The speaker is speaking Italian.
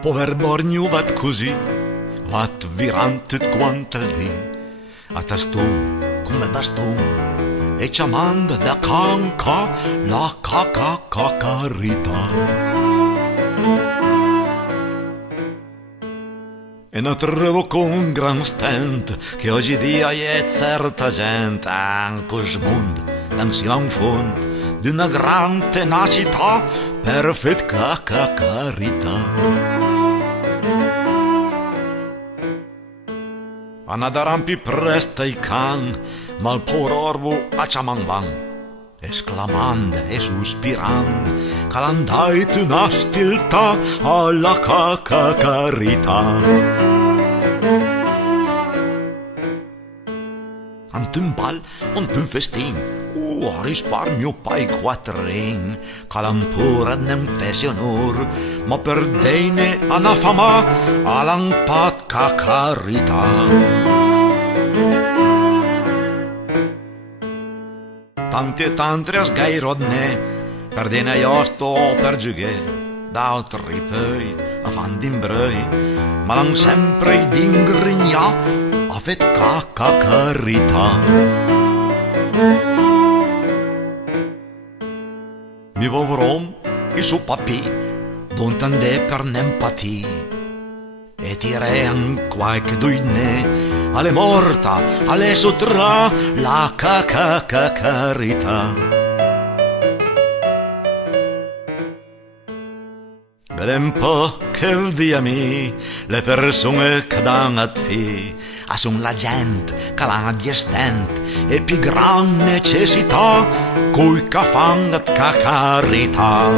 Pover Borgno vat così, vat virant tut quant el dì, a tastum come bastum, e ciamanda da canca la cacarita. E ne trovo con un gran stent che oggi dia è certa gente, anche smond, dans in fond d'una gran tenacità per fet cacarita. Anadaran pi presta i can, ma il povero orbo a ciaman van, esclamand e suspirand, calandait una stiltà alla cacarita. Ant un bal, ant un festin, risparmio pai quattrin, calampura nem fesi onor, ma per deine anafama alan pat cacarita. Tanti e tantrias gai rodne, per deine iosto per giughe, d'altri poi a fan d'imbrei, ma l'han sempre d'ingrignà a fet cacarita. Mi voverom i suo papì, don tende per n'empatì, e tirean qualche duine, alle morta, alle sotra, la cacarita. Vedem po' che via mi, le persone che dan a fi, a son la gente che l'ha gestent, e pi gran necessità, cui ca fan cacarita.